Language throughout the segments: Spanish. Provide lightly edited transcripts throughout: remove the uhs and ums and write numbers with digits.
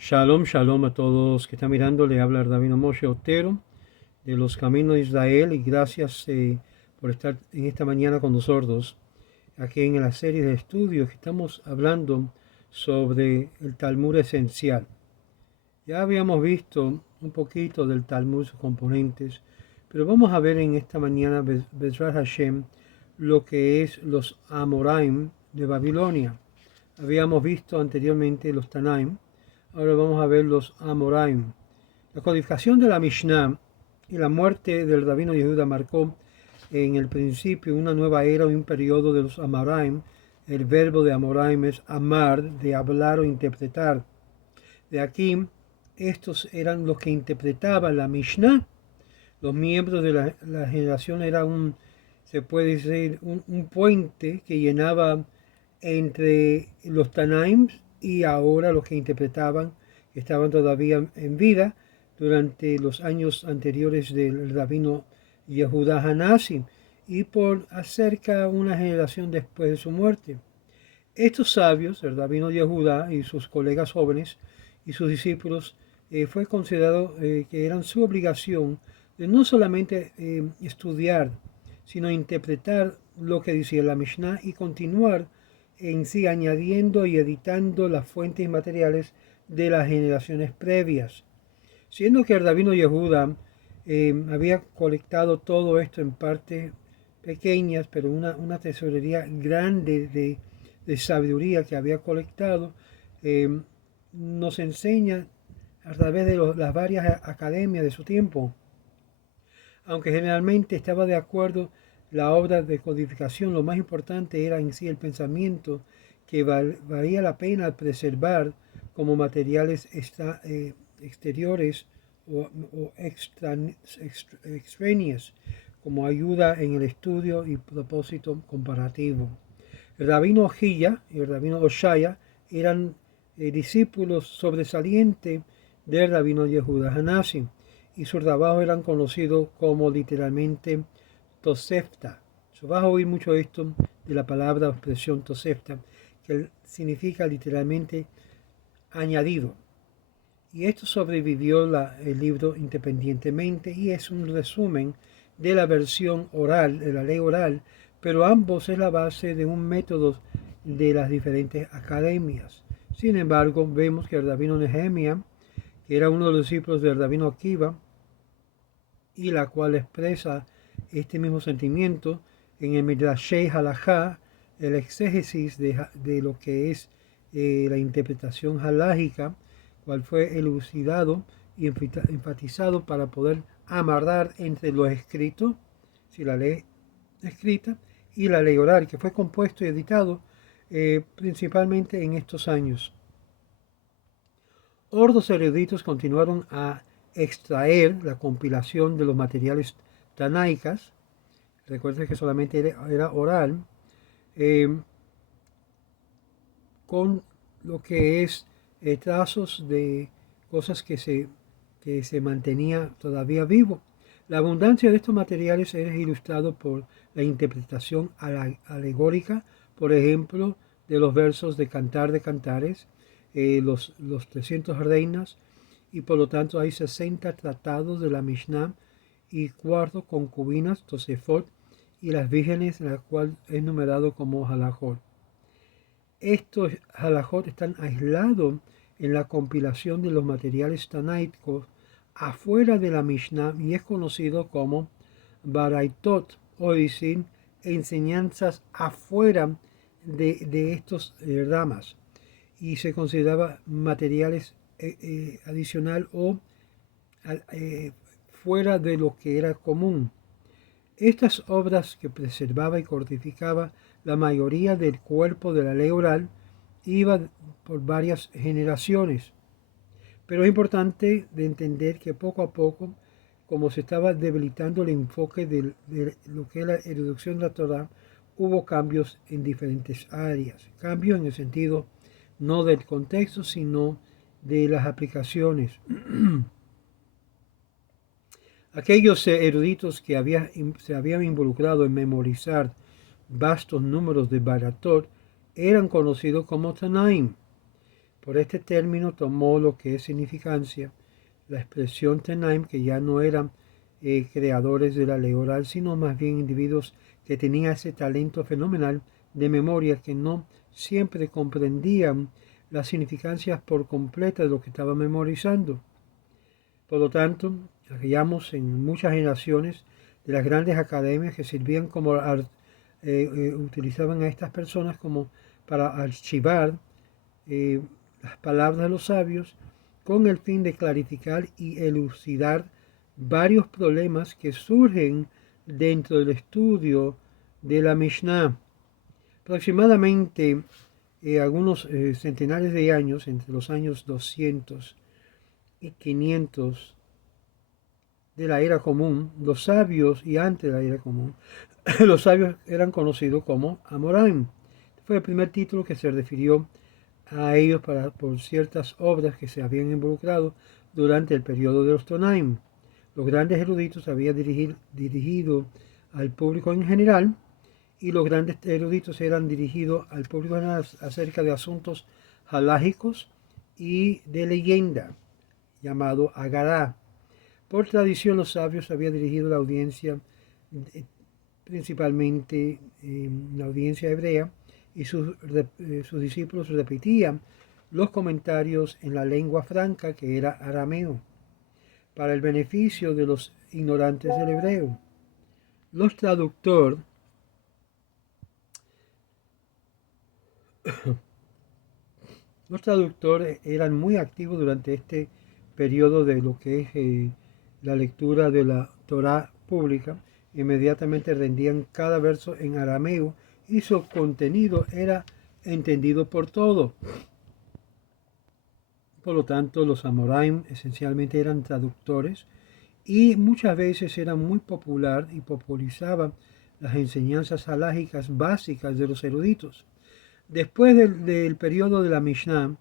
Shalom, shalom a todos que están mirando. Le habla Rabino Moshe Otero de los Caminos de Israel y gracias por estar en esta mañana con nosotros aquí en la serie de estudios que estamos hablando sobre el Talmud esencial. Ya habíamos visto un poquito del Talmud, sus componentes, pero vamos a ver en esta mañana, Bezrat Hashem, lo que es los Amoraim de Babilonia. Habíamos visto anteriormente los Tanaim, ahora vamos a ver los Amoraim. La codificación de la Mishnah y la muerte del rabino Yehuda marcó en el principio una nueva era y un periodo de los Amoraim. El verbo de Amoraim es amar, de hablar o interpretar. De aquí, estos eran los que interpretaban la Mishnah. Los miembros de la generación era se puede decir, un puente que llenaba entre los Tanaim y ahora los que interpretaban, que estaban todavía en vida durante los años anteriores del rabino Yehuda Hanasi y por acerca una generación después de su muerte. Estos sabios, el rabino Yehuda y sus colegas jóvenes y sus discípulos, fue considerado que eran su obligación de no solamente estudiar, sino interpretar lo que decía la Mishnah y continuar en sí añadiendo y editando las fuentes materiales de las generaciones previas. Siendo que el rabino Yehuda había colectado todo esto en partes pequeñas, pero una tesorería grande de sabiduría que había colectado, nos enseña a través de las varias academias de su tiempo. Aunque generalmente estaba de acuerdo la obra de codificación, lo más importante era en sí el pensamiento que valía la pena preservar como materiales exteriores o extraneous, como ayuda en el estudio y propósito comparativo. El rabino Ojilla y el rabino Oshaya eran discípulos sobresalientes del rabino Yehuda Hanasi y sus trabajos eran conocidos como literalmente Tosefta. Se va a oír mucho esto de la palabra o expresión Tosefta, que significa literalmente añadido. Y esto sobrevivió el libro independientemente y es un resumen de la versión oral, de la ley oral, pero ambos es la base de un método de las diferentes academias. Sin embargo, vemos que el rabino Nehemia, que era uno de los discípulos del rabino Akiva, y la cual expresa este mismo sentimiento en el Midrashei Halajá, el exégesis de lo que es la interpretación halágica, cual fue elucidado y enfatizado para poder amarrar entre lo escrito, si la ley escrita, y la ley oral, que fue compuesto y editado principalmente en estos años. Otros eruditos continuaron a extraer la compilación de los materiales tanaicas. Recuerden que solamente era oral, con lo que es trazos de cosas que se mantenía todavía vivo. La abundancia de estos materiales es ilustrado por la interpretación alegórica, por ejemplo, de los versos de Cantar de Cantares, los 300 reinas, y por lo tanto hay 60 tratados de la Mishnah y 4 concubinas, Tosefot, y las vírgenes, la cual es numerado como halajot. Estos halajot están aislados en la compilación de los materiales tanaicos afuera de la Mishnah y es conocido como Baraitot, o decir, enseñanzas afuera de estos ramas, y se consideraba materiales adicional o fuera de lo que era común. Estas obras que preservaba y codificaba la mayoría del cuerpo de la ley oral iba por varias generaciones. Pero es importante de entender que poco a poco, como se estaba debilitando el enfoque de lo que es la erudición de la Torah, hubo cambios en diferentes áreas. Cambios en el sentido no del contexto, sino de las aplicaciones. Aquellos eruditos que se habían involucrado en memorizar vastos números de Baratot eran conocidos como Tanaim. Por este término tomó lo que es significancia la expresión Tenaim, que ya no eran creadores de la ley oral, sino más bien individuos que tenían ese talento fenomenal de memoria que no siempre comprendían las significancias por completa de lo que estaban memorizando. Por lo tanto, hallamos en muchas generaciones de las grandes academias que sirvían como utilizaban a estas personas como para archivar las palabras de los sabios con el fin de clarificar y elucidar varios problemas que surgen dentro del estudio de la Mishnah. Aproximadamente algunos centenares de años, entre los años 200 y 500 de la era común, los sabios, y antes de la era común, los sabios eran conocidos como Amoraim. Fue el primer título que se refirió a ellos por ciertas obras que se habían involucrado durante el periodo de los Tonaim. Los grandes eruditos habían dirigido al público en general, y los grandes eruditos eran dirigidos al público en general acerca de asuntos halágicos y de leyenda, llamado Agará. Por tradición, los sabios habían dirigido la audiencia, principalmente la audiencia hebrea, y sus discípulos repetían los comentarios en la lengua franca, que era arameo, para el beneficio de los ignorantes del hebreo. Los traductores eran muy activos durante este periodo de lo que es la lectura de la Torá pública. Inmediatamente rendían cada verso en arameo y su contenido era entendido por todos. Por lo tanto, los Amoraim esencialmente eran traductores y muchas veces eran muy popular y popularizaban las enseñanzas halágicas básicas de los eruditos. Después del periodo de la Mishnah,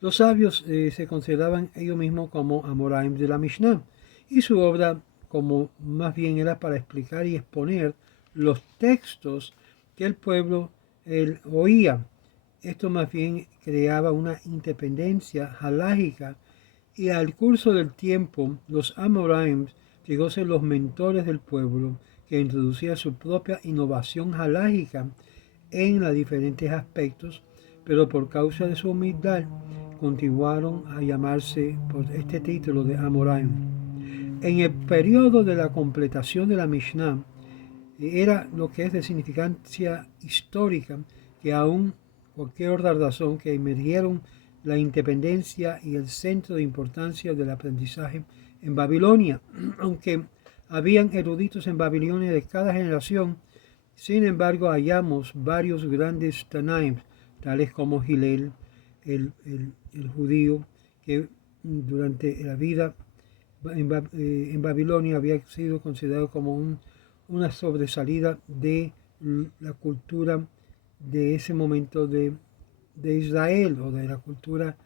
los sabios se consideraban ellos mismos como Amoraim de la Mishnah, y su obra como más bien era para explicar y exponer los textos que el pueblo oía. Esto más bien creaba una independencia halágica, y al curso del tiempo los Amoraim llegó a ser los mentores del pueblo, que introducía su propia innovación halágica en los diferentes aspectos, pero por causa de su humildad continuaron a llamarse por este título de Amoraim. En el periodo de la completación de la Mishnah, era lo que es de significancia histórica, que aún cualquier otra razón que emergieron la independencia y el centro de importancia del aprendizaje en Babilonia. Aunque habían eruditos en Babilonia de cada generación, sin embargo hallamos varios grandes Tanaim, tales como Hillel, el judío, que durante la vida en Babilonia había sido considerado como una sobresalida de la cultura de ese momento de Israel, o de la cultura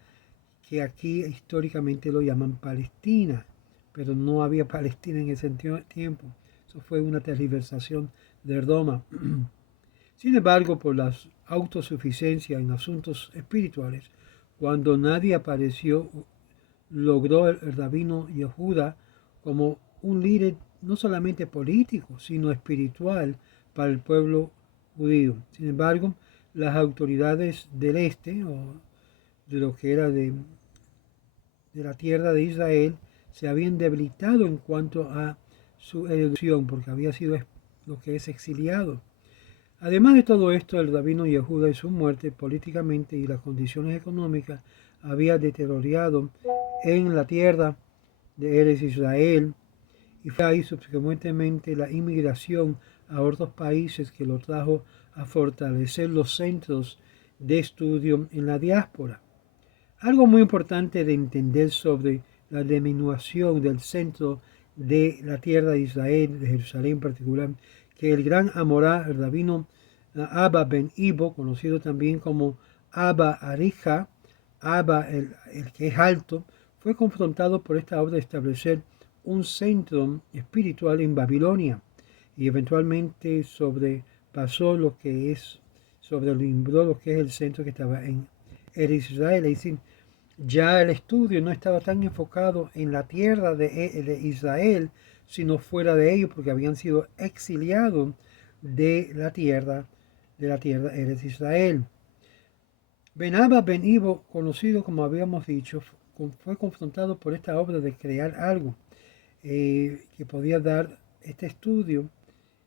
que aquí históricamente lo llaman Palestina, pero no había Palestina en ese tiempo. Eso fue una tergiversación de Roma. Sin embargo, por la autosuficiencia en asuntos espirituales, cuando nadie apareció, logró el rabino Yehuda como un líder no solamente político, sino espiritual para el pueblo judío. Sin embargo, las autoridades del este, o de lo que era de la tierra de Israel, se habían debilitado en cuanto a su elección, porque había sido lo que es exiliado. Además de todo esto, el rabino Yehuda y su muerte políticamente y las condiciones económicas había deteriorado en la tierra de Eretz Israel, y fue ahí subsecuentemente la inmigración a otros países que lo trajo a fortalecer los centros de estudio en la diáspora. Algo muy importante de entender sobre la diminución del centro de la tierra de Israel, de Jerusalén en particular, que el gran Amorá, el rabino Abba ben Ibo, conocido también como Abba Arija, Abba el que es alto, fue confrontado por esta obra de establecer un centro espiritual en Babilonia, y eventualmente sobrepasó lo que es, sobrelimbró lo que es el centro que estaba en Eretz Israel. Es decir, ya el estudio no estaba tan enfocado en la tierra de Israel, sino fuera de ello, porque habían sido exiliados de la tierra Eretz Israel. Ben Abba Ben Ivo, conocido como habíamos dicho, fue confrontado por esta obra de crear algo que podía dar este estudio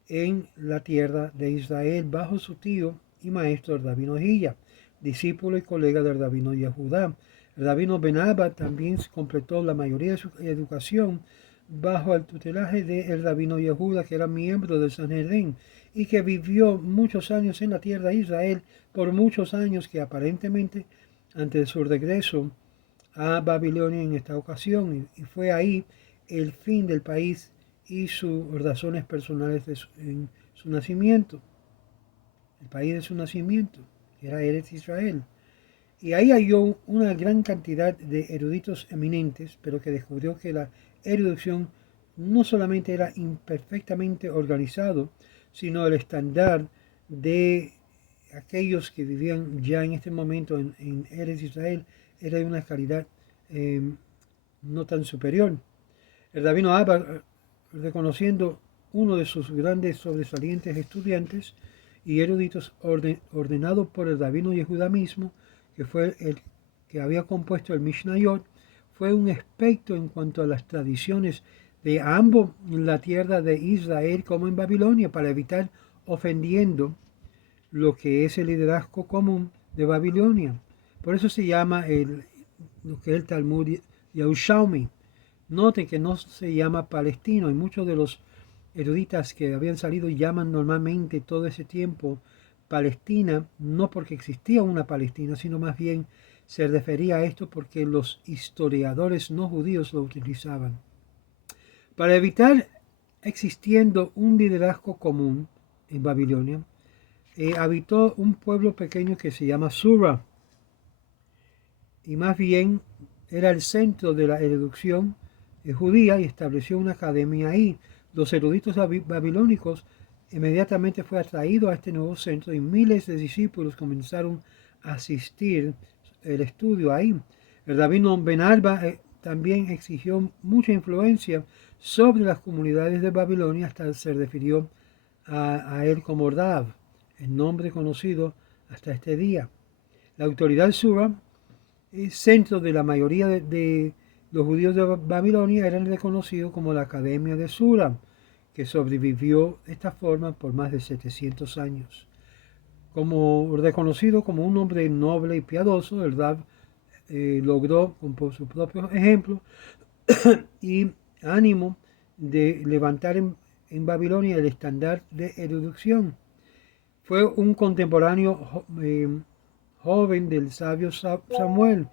en la tierra de Israel bajo su tío y maestro el rabino Hilla, discípulo y colega del rabino Yehudá. El rabino Ben Abba también completó la mayoría de su educación bajo el tutelaje del rabino Yehuda, que era miembro del Sanedrín y que vivió muchos años en la tierra de Israel, por muchos años, que aparentemente antes de su regreso a Babilonia en esta ocasión, y fue ahí el fin del país y sus razones personales en su nacimiento, el país de su nacimiento, que era Eretz Israel. Y ahí halló una gran cantidad de eruditos eminentes, pero que descubrió que la erudición no solamente era imperfectamente organizado, sino el estándar de aquellos que vivían ya en este momento en Eretz Israel era de una calidad no tan superior. El rabino Abba, reconociendo uno de sus grandes sobresalientes estudiantes y eruditos ordenado por el rabino Yehuda mismo, que fue el que había compuesto el Mishnayot, fue un experto en cuanto a las tradiciones de ambos en la tierra de Israel como en Babilonia, para evitar ofendiendo lo que es el liderazgo común de Babilonia. Por eso se llama lo que es el Talmud Yerushalmi. Noten que no se llama palestino, y muchos de los eruditas que habían salido llaman normalmente todo ese tiempo Palestina, no porque existía una Palestina, sino más bien se refería a esto porque los historiadores no judíos lo utilizaban. Para evitar existiendo un liderazgo común en Babilonia, habitó un pueblo pequeño que se llama Sura, y más bien era el centro de la erudición judía, y estableció una academia ahí. Los eruditos babilónicos inmediatamente fue atraído a este nuevo centro, y miles de discípulos comenzaron a asistir el estudio ahí. El rabino Ben Abba también exigió mucha influencia sobre las comunidades de Babilonia, hasta se refirió a él como Rav, el nombre conocido hasta este día. La autoridad Sura, centro de la mayoría de los judíos de Babilonia, eran reconocidos como la Academia de Sura, que sobrevivió de esta forma por más de 700 años. Como reconocido como un hombre noble y piadoso, el Rab logró, por su propio ejemplo y ánimo, de levantar en Babilonia el estándar de erudición. Fue un contemporáneo joven del sabio Samuel,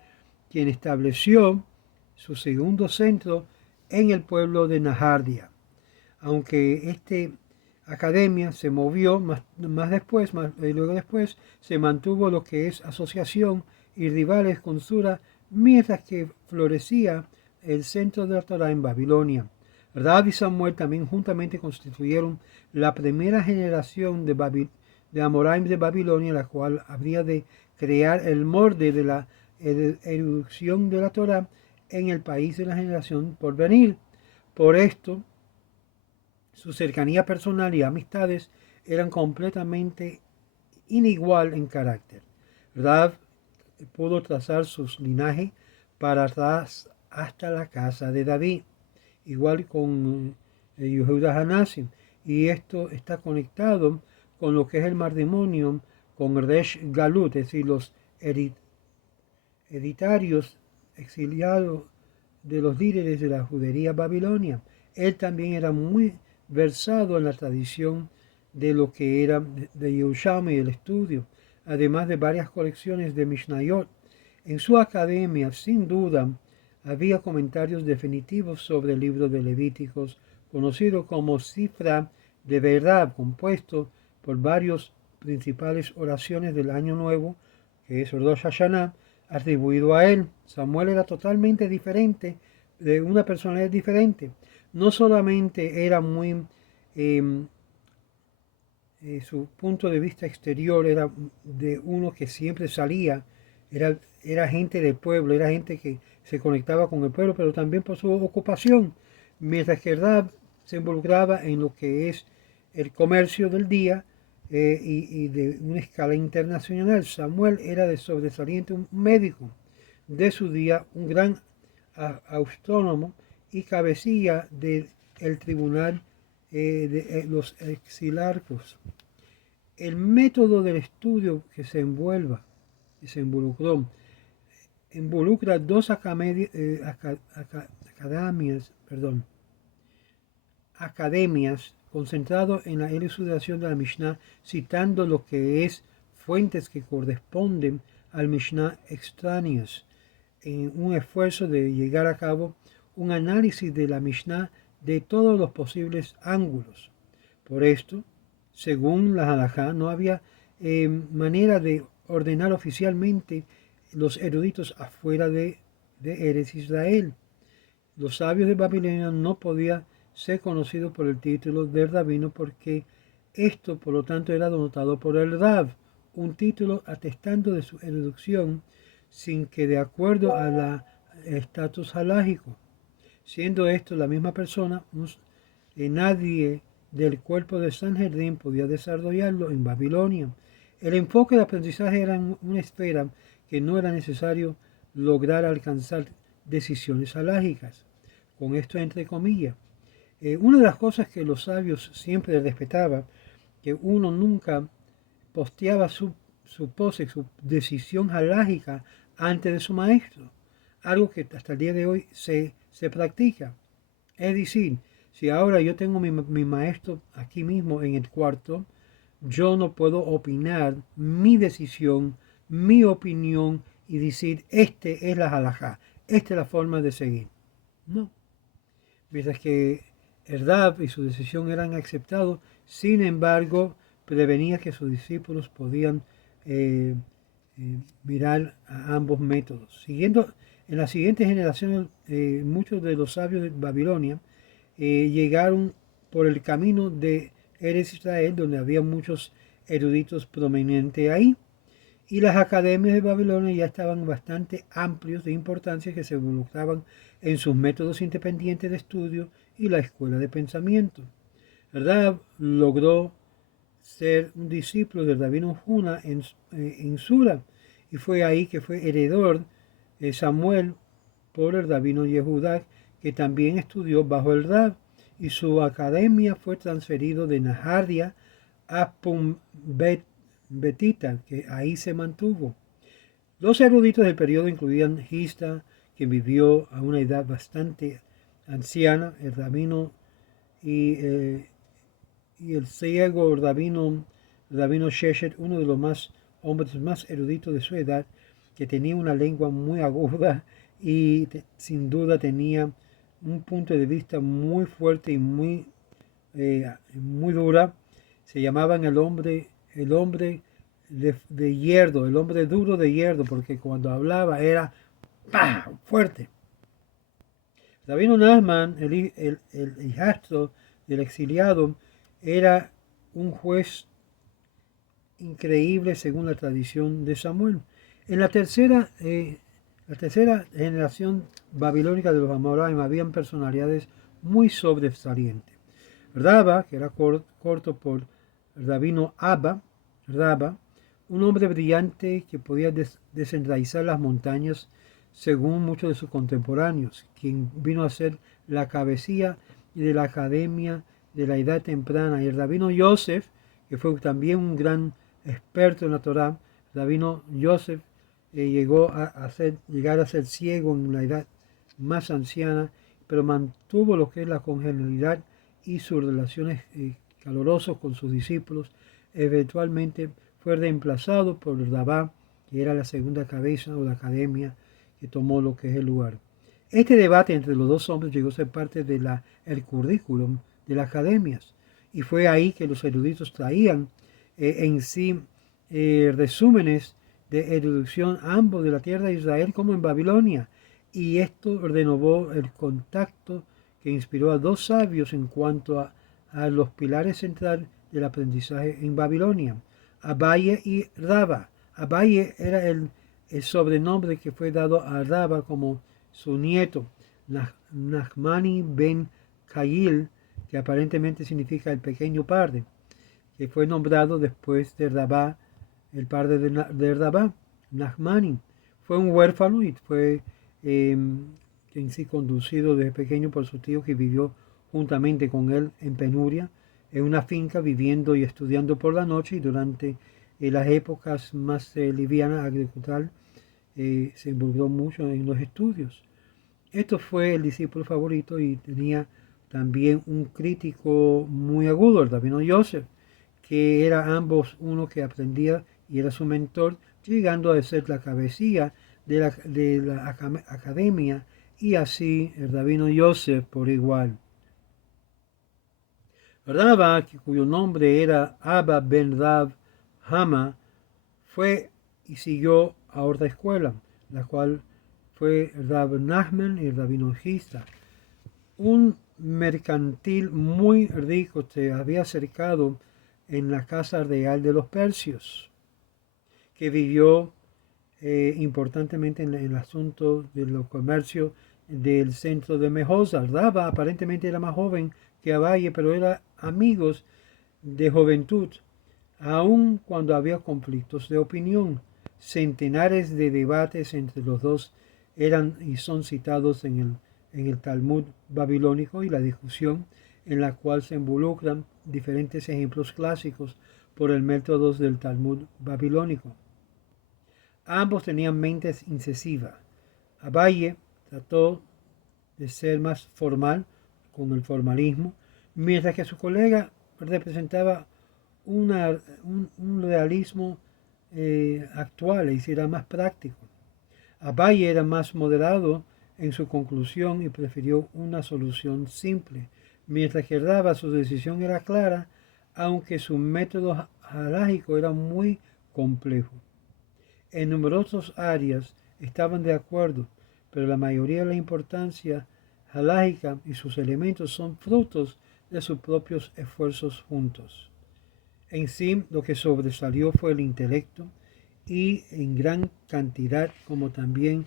quien estableció su segundo centro en el pueblo de Nahardia. Aunque esta academia se movió luego después se mantuvo lo que es asociación y rivales con Sura, mientras que florecía el centro de la Torah en Babilonia. Rab y Samuel también juntamente constituyeron la primera generación de Amoraim de Babilonia, la cual habría de crear el molde de la erudición de la Torah en el país de la generación por venir. Por esto, su cercanía personal y amistades eran completamente inigual en carácter. Rav pudo trazar su linaje para atrás hasta la casa de David, igual con Yehuda Hanassim, y esto está conectado con lo que es el matrimonio con Resh Galut, es decir, los hereditarios exiliados de los líderes de la judería babilonia. Él también era muy versado en la tradición de lo que era de Yerushalmi y el estudio, además de varias colecciones de Mishnayot. En su academia, sin duda, había comentarios definitivos sobre el libro de Levíticos, conocido como Cifra de Verdad, compuesto por varias principales oraciones del Año Nuevo, que es Rosh Hashanah, atribuido a él. Samuel era totalmente diferente, de una personalidad diferente. No solamente era muy, su punto de vista exterior era de uno que siempre salía era gente del pueblo, era gente que se conectaba con el pueblo, pero también por su ocupación, mientras que Rab se involucraba en lo que es el comercio del día y de una escala internacional. Samuel era de sobresaliente, un médico de su día, un gran astrónomo y cabecilla del tribunal de los exilarcos. El método del estudio que se involucró, involucra dos academias concentrados en la elucidación de la Mishnah, citando lo que es fuentes que corresponden al Mishnah extrañas, en un esfuerzo de llegar a cabo un análisis de la Mishnah de todos los posibles ángulos. Por esto, según la Halajá, no había manera de ordenar oficialmente los eruditos afuera de Eretz Israel. Los sabios de Babilonia no podían ser conocidos por el título de rabino porque esto, por lo tanto, era denotado por el Rab, un título atestando de su erudición sin que de acuerdo a la estatus halágico. Siendo esto la misma persona, nadie del cuerpo de Sanhedrin podía desarrollarlo en Babilonia. El enfoque de aprendizaje era una esfera que no era necesario lograr alcanzar decisiones halágicas. Con esto entre comillas. Una de las cosas que los sabios siempre respetaban, que uno nunca posteaba su pose, su decisión halágica antes de su maestro. Algo que hasta el día de hoy se practica. Es decir, si ahora yo tengo mi maestro aquí mismo en el cuarto, yo no puedo opinar mi decisión, mi opinión y decir, este es la halajá, esta es la forma de seguir. No. Mientras que el Rab y su decisión eran aceptados, sin embargo, prevenía que sus discípulos podían mirar a ambos métodos. Siguiendo en las siguientes generaciones, muchos de los sabios de Babilonia llegaron por el camino de Eretz Israel, donde había muchos eruditos prominentes ahí, y las academias de Babilonia ya estaban bastante amplios de importancia que se involucraban en sus métodos independientes de estudio y la escuela de pensamiento. Rab logró ser un discípulo del rabino Huna en Sura, y fue ahí que fue heredor de Samuel por el rabino Yehudá, que también estudió bajo el Rab, y su academia fue transferido de Naharia a Pumbetita, que ahí se mantuvo. Los eruditos del periodo incluían Hista, que vivió a una edad bastante anciana, el rabino y el ciego rabino Sheshet, uno de los hombres más eruditos de su edad, que tenía una lengua muy aguda y sin duda tenía un punto de vista muy fuerte y muy dura. Se llamaban el hombre de hierro, el hombre duro de hierro, porque cuando hablaba era ¡pah! Fuerte. Rabino Nachman, el hijastro del exiliado, era un juez increíble según la tradición de Samuel. En la tercera generación babilónica de los Amoraim habían personalidades muy sobresalientes. Raba, que era corto por Rabino Abba, un hombre brillante que podía desenraizar las montañas según muchos de sus contemporáneos, quien vino a ser la cabecilla de la academia de la edad temprana, y el rabino Yosef, que fue también un gran experto en la Torá. Rabino Yosef llegó a llegar a ser ciego en la edad más anciana, pero mantuvo lo que es la congenialidad y sus relaciones calorosas con sus discípulos. Eventualmente fue reemplazado por el Rabá, que era la segunda cabeza o la academia que tomó lo que es el lugar. Este debate entre los dos hombres llegó a ser parte de el currículum de las academias, y fue ahí que los eruditos traían en sí resúmenes de erudición ambos de la tierra de Israel como en Babilonia, y esto renovó el contacto que inspiró a dos sabios en cuanto a los pilares centrales del aprendizaje en Babilonia, Abaye y Raba. Abaye era el el sobrenombre que fue dado a Raba como su nieto, Nachmani ben Kayil, que aparentemente significa el pequeño padre, que fue nombrado después de Rabá, el padre de Rabá, Nachmani. Fue un huérfano y fue en sí conducido desde pequeño por su tío, que vivió juntamente con él en penuria, en una finca, viviendo y estudiando por la noche, y durante las épocas más livianas agricultural se involucró mucho en los estudios. Esto fue el discípulo favorito y tenía también un crítico muy agudo, el rabino Yosef, que era ambos uno que aprendía y era su mentor, llegando a ser la cabecilla de la academia, y así el rabino Yosef por igual. Raba, cuyo nombre era Abba ben Rab Hama, fue y siguió a otra escuela, la cual fue Rab Nachman y Rabino Gista. Un mercantil muy rico se había acercado en la casa real de los Persios, que vivió importantemente en el asunto de los comercios del centro de Mejosa. Raba aparentemente era más joven que Abaye, pero eran amigos de juventud, aun cuando había conflictos de opinión. Centenares de debates entre los dos eran y son citados en el Talmud babilónico, y la discusión en la cual se involucran diferentes ejemplos clásicos por el método del Talmud babilónico. Ambos tenían mentes incisivas. Abaye trató de ser más formal con el formalismo, mientras que su colega representaba un realismo actual, y era más práctico. Abaye era más moderado en su conclusión y prefirió una solución simple, mientras que Raba, su decisión era clara, aunque su método halágico era muy complejo. En numerosas áreas estaban de acuerdo, pero la mayoría de la importancia halágica y sus elementos son frutos de sus propios esfuerzos juntos. En sí, lo que sobresalió fue el intelecto, y en gran cantidad, como también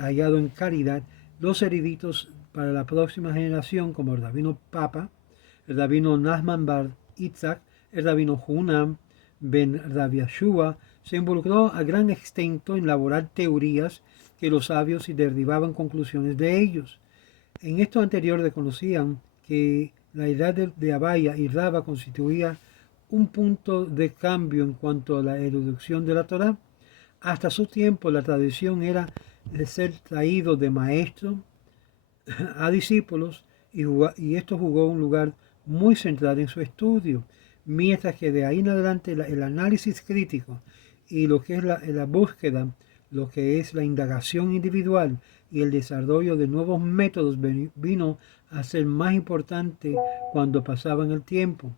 hallado en calidad, los eruditos para la próxima generación, como el rabino Papa, el rabino Nachman bar Itzhak, el rabino Hunam ben Rav Yashua, se involucró a gran extento en elaborar teorías que los sabios y derivaban conclusiones de ellos. En esto anterior reconocían que la edad de Abaya y Raba constituía un punto de cambio en cuanto a la erudición de la Torá. Hasta su tiempo la tradición era de ser traído de maestro a discípulos, y esto jugó un lugar muy central en su estudio, mientras que de ahí en adelante el análisis crítico y lo que es la búsqueda, lo que es la indagación individual y el desarrollo de nuevos métodos vino a ser más importante cuando pasaba el tiempo.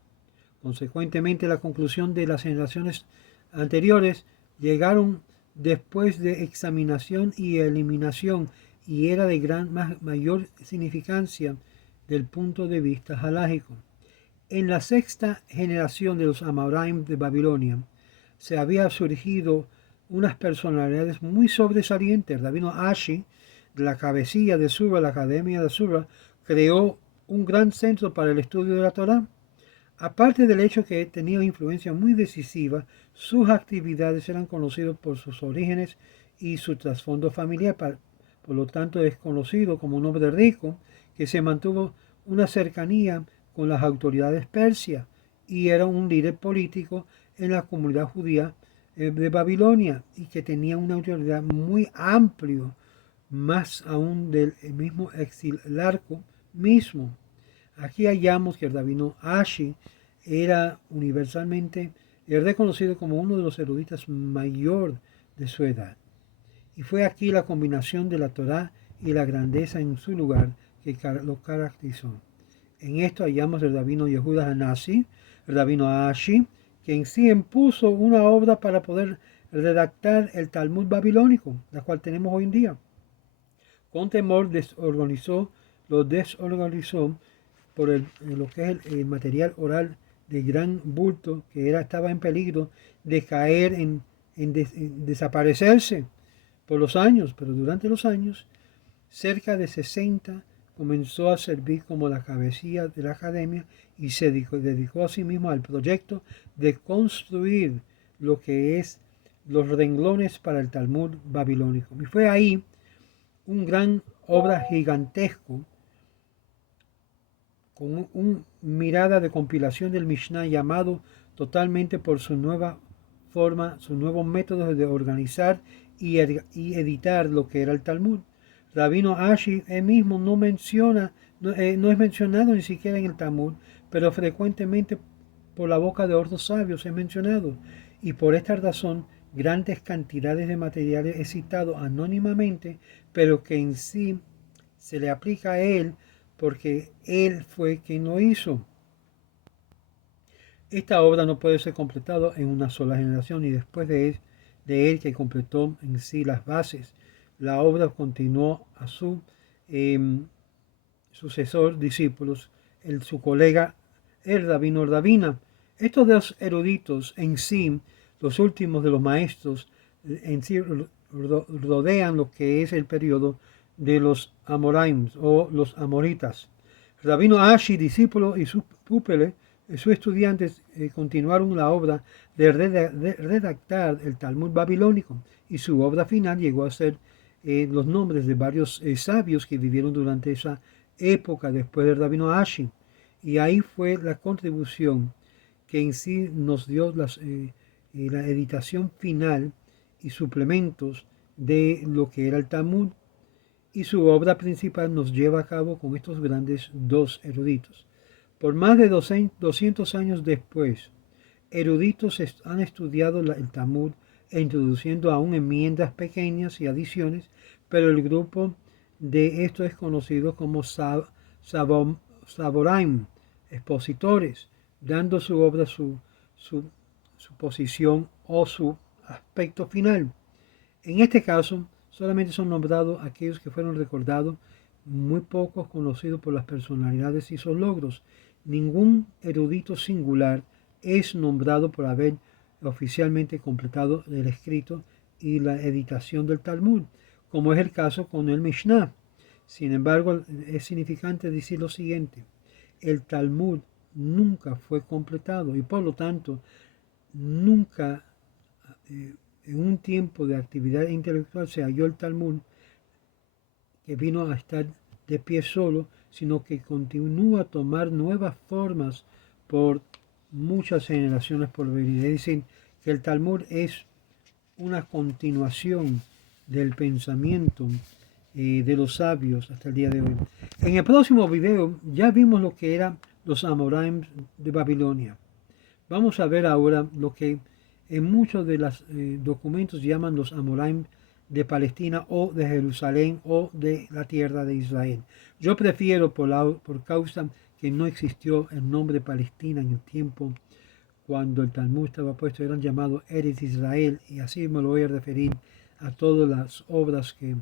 Consecuentemente, la conclusión de las generaciones anteriores llegaron después de examinación y eliminación, y era de mayor significancia del punto de vista halágico. En la sexta generación de los Amoraim de Babilonia se había surgido unas personalidades muy sobresalientes. Rabino Ashi, de la cabecilla de Sura, la Academia de Sura, creó un gran centro para el estudio de la Torá. Aparte del hecho que tenía influencia muy decisiva, sus actividades eran conocidas por sus orígenes y su trasfondo familiar. Por lo tanto, es conocido como un hombre rico que se mantuvo una cercanía con las autoridades persias, y era un líder político en la comunidad judía de Babilonia, y que tenía una autoridad muy amplia, más aún del mismo exilarco mismo. Aquí hallamos que el rabino Ashi era universalmente reconocido como uno de los eruditas mayor de su edad. Y fue aquí la combinación de la Torá y la grandeza en su lugar que lo caracterizó. En esto hallamos el rabino Yehuda Hanasi, el rabino Ashi, que en sí impuso una obra para poder redactar el Talmud babilónico, la cual tenemos hoy en día. Con temor lo desorganizó por lo que es el material oral de gran bulto, que estaba en peligro de caer en en desaparecerse por los años, pero durante los años, cerca de 60, comenzó a servir como la cabecilla de la academia y se dedicó a sí mismo al proyecto de construir lo que es los renglones para el Talmud babilónico. Y fue ahí un gran obra gigantesco con una mirada de compilación del Mishnah llamado totalmente por su nueva forma, sus nuevos métodos de organizar y editar lo que era el Talmud. Rabino Ashi él mismo no menciona, no es mencionado ni siquiera en el Talmud, pero frecuentemente por la boca de otros sabios es mencionado. Y por esta razón, grandes cantidades de materiales es citado anónimamente, pero que en sí se le aplica a él porque él fue quien lo hizo. Esta obra no puede ser completada en una sola generación y después de él que completó en sí las bases. La obra continuó a su sucesor, discípulos, su colega, el rabino Rabina. Estos dos eruditos en sí, los últimos de los maestros, en sí rodean lo que es el periodo de los Amoraim o los Amoritas. Rabino Ashi, discípulo, y sus púpiles, sus estudiantes, continuaron la obra de redactar el Talmud babilónico y su obra final llegó a ser los nombres de varios sabios que vivieron durante esa época después del Rabino Ashi. Y ahí fue la contribución que en sí nos dio la editación final y suplementos de lo que era el Talmud. Y su obra principal nos lleva a cabo con estos grandes dos eruditos. Por más de 200 años después, eruditos han estudiado el Talmud e introduciendo aún enmiendas pequeñas y adiciones, pero el grupo de esto es conocido como Saboraim, expositores, dando su obra su posición o su aspecto final. En este caso, solamente son nombrados aquellos que fueron recordados, muy pocos conocidos por las personalidades y sus logros. Ningún erudito singular es nombrado por haber oficialmente completado el escrito y la editación del Talmud, como es el caso con el Mishnah. Sin embargo, es significante decir lo siguiente: el Talmud nunca fue completado y por lo tanto nunca en un tiempo de actividad intelectual se halló el Talmud que vino a estar de pie solo, sino que continúa a tomar nuevas formas por muchas generaciones por venir. Es decir, que el Talmud es una continuación del pensamiento de los sabios hasta el día de hoy. En el próximo video ya vimos lo que eran los Amoraim de Babilonia. Vamos a ver ahora lo que en muchos de los documentos llaman los Amoraim de Palestina o de Jerusalén o de la tierra de Israel. Yo prefiero por causa que no existió el nombre Palestina en el tiempo cuando el Talmud estaba puesto, eran llamados Eretz Israel, y así me lo voy a referir a todas las obras que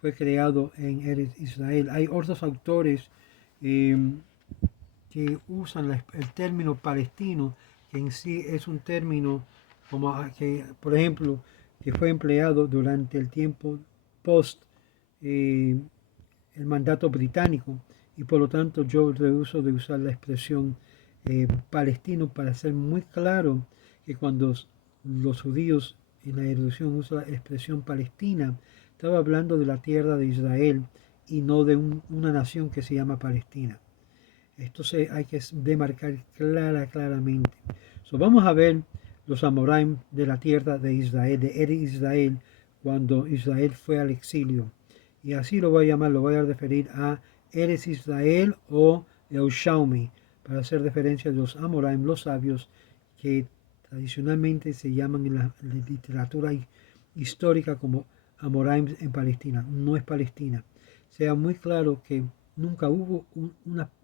fue creado en Eretz Israel. Hay otros autores que usan el término palestino, que en sí es un término como que, por ejemplo, que fue empleado durante el tiempo post el mandato británico, y por lo tanto yo rehuso de usar la expresión palestino para ser muy claro que cuando los judíos en la erudición usan la expresión palestina, estaba hablando de la tierra de Israel y no de una nación que se llama Palestina. Esto hay que demarcar claramente. Vamos a ver los Amoraim de la tierra de Israel, de Eretz Israel, cuando Israel fue al exilio. Y así lo voy a llamar, lo voy a referir a Eretz Israel o Yerushalmi, para hacer referencia a los Amoraim, los sabios, que tradicionalmente se llaman en la literatura histórica como Amoraim en Palestina. No es Palestina. Sea muy claro que nunca hubo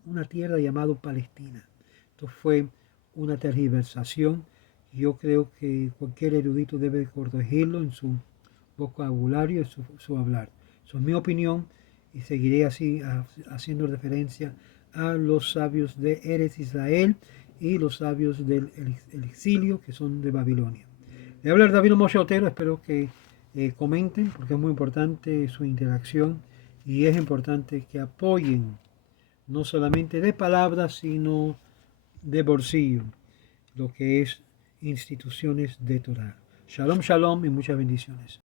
una tierra llamada Palestina. Esto fue una tergiversación. Yo creo que cualquier erudito debe corregirlo en su vocabulario y su hablar. Eso es mi opinión y seguiré así haciendo referencia a los sabios de Eretz Israel y los sabios del exilio que son de Babilonia. Le habla David Moshe Otero, espero que comenten porque es muy importante su interacción y es importante que apoyen no solamente de palabras sino de bolsillo lo que es instituciones de Torah. Shalom, shalom y muchas bendiciones.